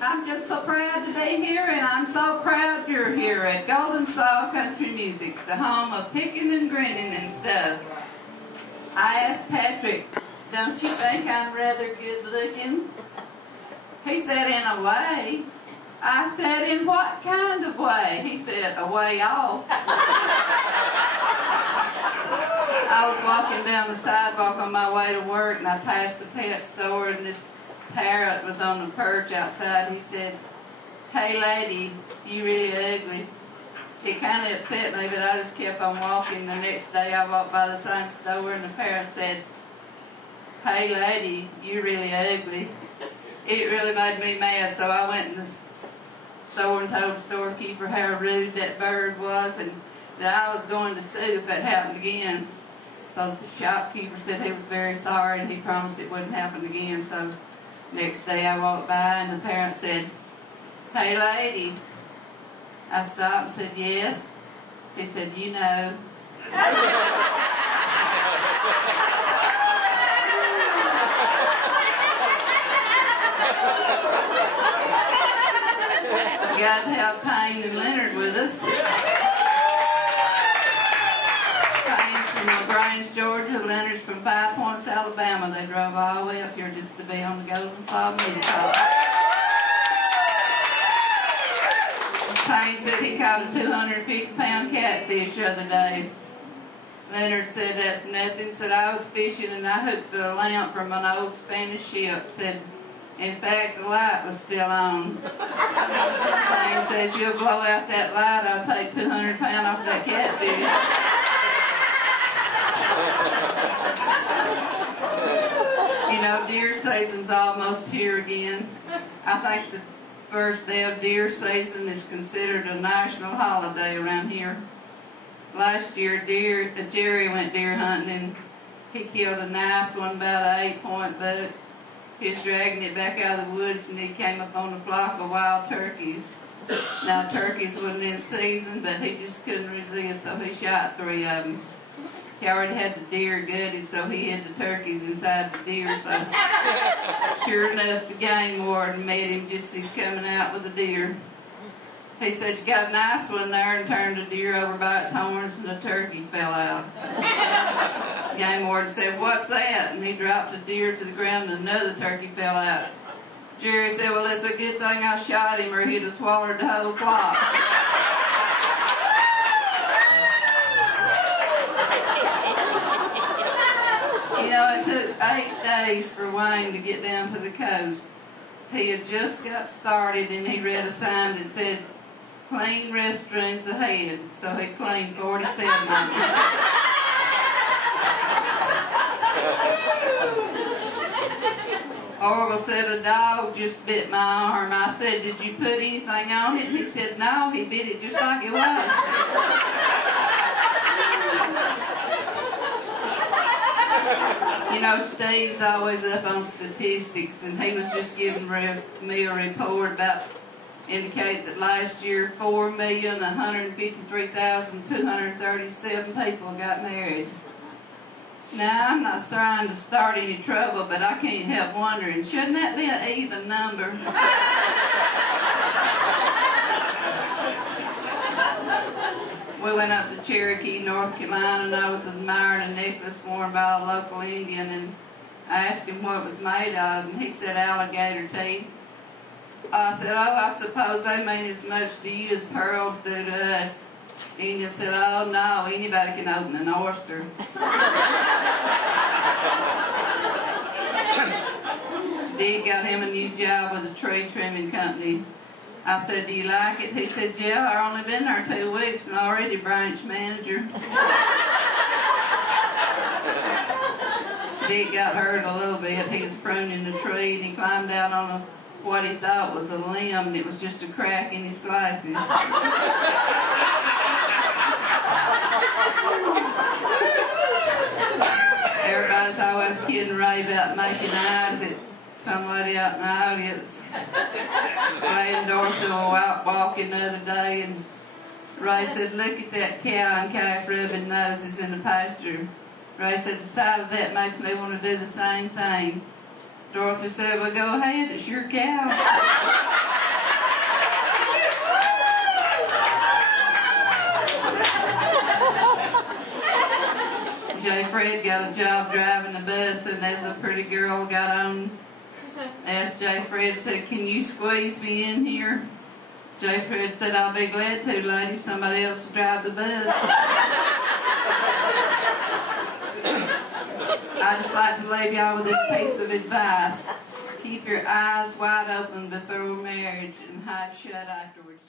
I'm just so proud to be here, and I'm so proud you're here at Golden Soul Country Music, the home of picking and grinning and stuff. I asked Patrick, don't you think I'm rather good looking? He said, in a way. I said, in what kind of way? He said, a way off. I was walking down the sidewalk on my way to work, and I passed the pet store, and this parrot was on the perch outside. He said, hey lady, you really ugly. It kind of upset me, but I just kept on walking. The next day I walked by the same store, and the parrot said, hey lady, you really ugly. It really made me mad, so I went in the store and told the storekeeper how rude that bird was, and that I was going to sue if that happened again. So the shopkeeper said he was very sorry, and he promised it wouldn't happen again. So next day I walked by, and the parent said, hey lady. I stopped and said, yes. He said, you know. We got to have Payne and Leonard with us. Payne's from LaGrange, Georgia. Leonard's from 5 Points, Alabama. They drove all the way up here just to be on the Golden Soul Music Hall. Payne said he caught a 250-pound catfish the other day. Leonard said that's nothing. Said I was fishing and I hooked a lamp from an old Spanish ship. Said, in fact, the light was still on. Payne said, you'll blow out that light, I'll take 200 pounds off that catfish. You know, deer season's almost here again. I think the first day of deer season is considered a national holiday around here. Last year, Jerry went deer hunting, and he killed a nice one, about an 8-point buck. He was dragging it back out of the woods, and he came up on a flock of wild turkeys. Now, turkeys wasn't in season, but he just couldn't resist, so he shot 3 of them. He already had the deer gutted, so he hid the turkeys inside the deer. So, sure enough, the game warden met him just as he's coming out with the deer. He said, you got a nice one there, and turned the deer over by its horns, and the turkey fell out. The game warden said, what's that? And he dropped the deer to the ground, and another turkey fell out. Jerry said, well, it's a good thing I shot him, or he'd have swallowed the whole flock. You know, it took 8 days for Wayne to get down to the coast. He had just got started, and he read a sign that said, clean restrooms ahead. So he cleaned 47 of them. Orville said, a dog just bit my arm. I said, did you put anything on it? He said, no, he bit it just like it was. You know, Steve's always up on statistics, and he was just giving me a report about indicate that last year 4,153,237 people got married. Now, I'm not trying to start any trouble, but I can't help wondering, shouldn't that be an even number? We went up to Cherokee, North Carolina, and I was admiring a necklace worn by a local Indian, and I asked him what it was made of, and he said alligator teeth. I said, oh, I suppose they mean as much to you as pearls do to us. The Indian said, oh, no, anybody can open an oyster. Dee got him a new job with a tree trimming company. I said, do you like it? He said, yeah, I've only been there 2 weeks and already branch manager. Dick got hurt a little bit. He was pruning the tree, and he climbed out on what he thought was a limb, and it was just a crack in his glasses. Everybody's always kidding Ray about making eyes at somebody out in the audience. Ray and Dorothy were out walking the other day, and Ray said, look at that cow and calf rubbing noses in the pasture. Ray said, the sight of that makes me want to do the same thing. Dorothy said, well, go ahead, it's your cow. J. Fred got a job driving the bus, and as a pretty girl got on, asked J. Fred, said, can you squeeze me in here? J. Fred said, I'll be glad to, lady. Somebody else will drive the bus. I'd just like to leave y'all with this piece of advice. Keep your eyes wide open before marriage and hide shut afterwards.